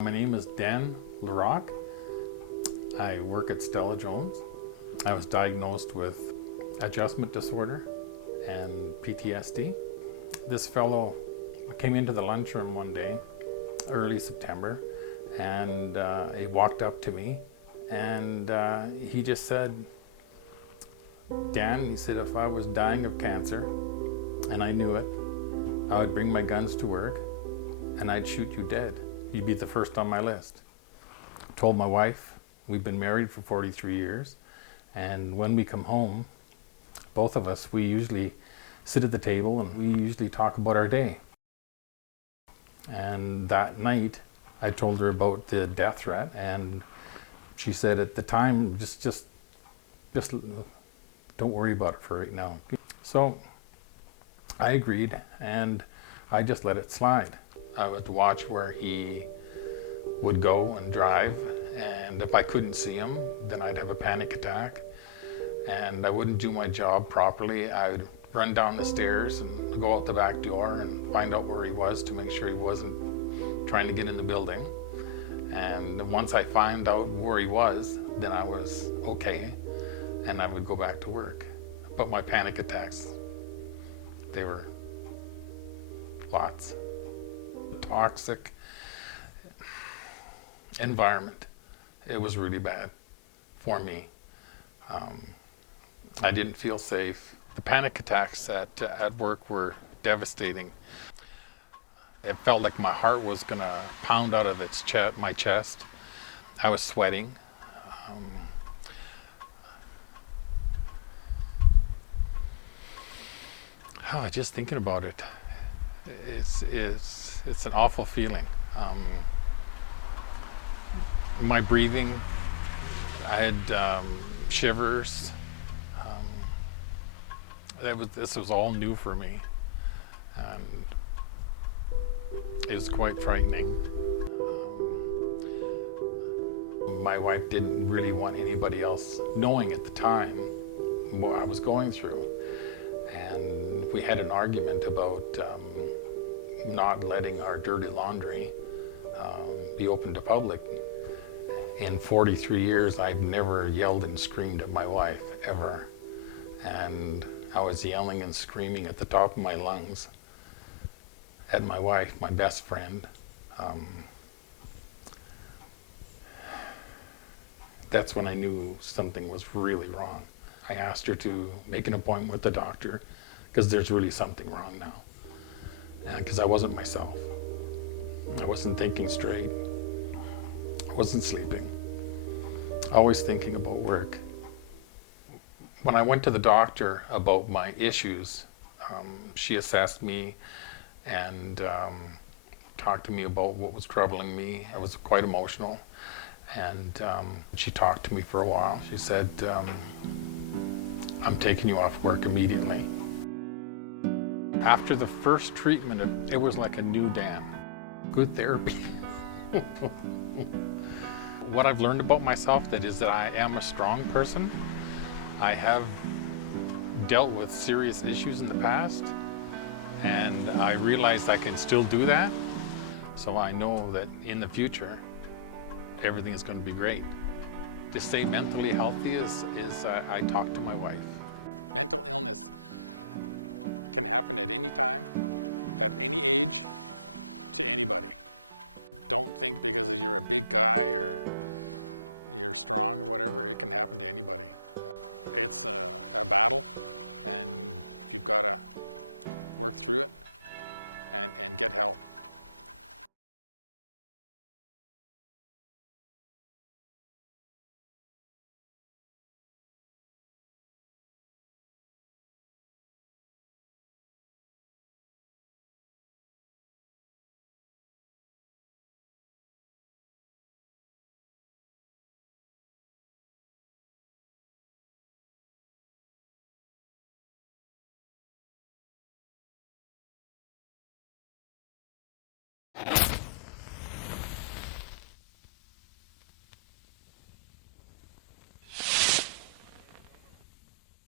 My name is Dan LaRocque. I work at Stella Jones. I was diagnosed with adjustment disorder and PTSD. This fellow came into the lunchroom one day, early September, and he walked up to me and he just said, Dan, he said, if I was dying of cancer and I knew it, I would bring my guns to work and I'd shoot you dead. You'd be the first on my list. I told my wife, we've been married for 43 years, and when we come home, both of us, we usually sit at the table and we usually talk about our day. And that night, I told her about the death threat, and she said at the time, just don't worry about it for right now. So I agreed, and I just let it slide. I would watch where he would go and drive, and if I couldn't see him, then I'd have a panic attack, and I wouldn't do my job properly. I would run down the stairs and go out the back door and find out where he was to make sure he wasn't trying to get in the building. And once I found out where he was, then I was okay, and I would go back to work. But my panic attacks, they were lots. Toxic environment. It was really bad for me. I didn't feel safe. The panic attacks at work were devastating. It felt like my heart was gonna pound out of my chest. I was sweating. Just thinking about it, it's an awful feeling. My breathing, I had shivers. This was all new for me, and it was quite frightening. My wife didn't really want anybody else knowing at the time what I was going through, and we had an argument about not letting our dirty laundry be open to public. In 43 years, I've never yelled and screamed at my wife, ever. And I was yelling and screaming at the top of my lungs at my wife, my best friend. That's when I knew something was really wrong. I asked her to make an appointment with the doctor because there's really something wrong now. Because I wasn't myself. I wasn't thinking straight. I wasn't sleeping. Always thinking about work. When I went to the doctor about my issues, she assessed me and talked to me about what was troubling me. I was quite emotional, and she talked to me for a while. She said, I'm taking you off work immediately. After the first treatment, it was like a new Dan. Good therapy. What I've learned about myself is that I am a strong person. I have dealt with serious issues in the past, and I realized I can still do that. So I know that in the future, everything is going to be great. To stay mentally healthy is I talk to my wife.